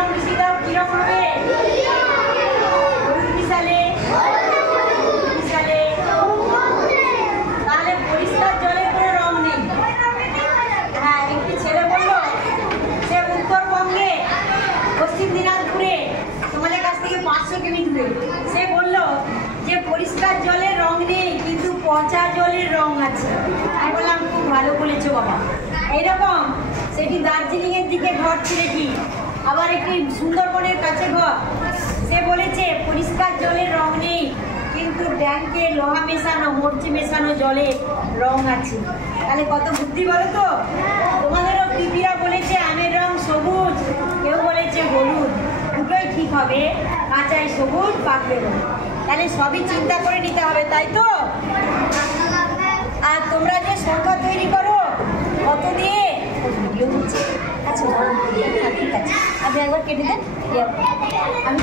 রং মিশিয়ে দাও, কি রং হবে? হলুদ মিশালে তাহলে পরিষ্কার জলের কোনো রং নেই। হ্যাঁ, একটি ছেলে বললো সে উত্তরবঙ্গে পশ্চিম দিনাজপুরে তোমাদের কাছ থেকে 500 কিমি দূরে। সে বললো যে পরিষ্কার জলের রং নেই, কিন্তু পচা জলের রং আছে। আমি বললাম খুব ভালো বলেছো বাবা। এইরকম সেটি দার্জিলিংয়ের দিকে ঘর ছিল, কি আবার একটি সুন্দরবনের কাছে ঘর। সে বলেছে পরিষ্কার জলের রং নেই, কিন্তু ট্যাঙ্কে লোহা মেশানো, মরচি মেশানো জলের রং আছে। তাহলে কত বুদ্ধি বলো তো। তোমাদেরও দিদিরা বলেছে আমের রং সবুজ, কেউ বলেছে হলুদ, দুটোই ঠিক হবে, কাঁচাই সবুজ, পাকবে হলুদ। তাহলে সবই চিন্তা করে নিতে হবে, তাই তো? আর তোমরা যে সংখ্যা তৈরি করো কত দিয়ে, আচ্ছা ঠিক আছে, আপনি একবার কেটে দেন। আমি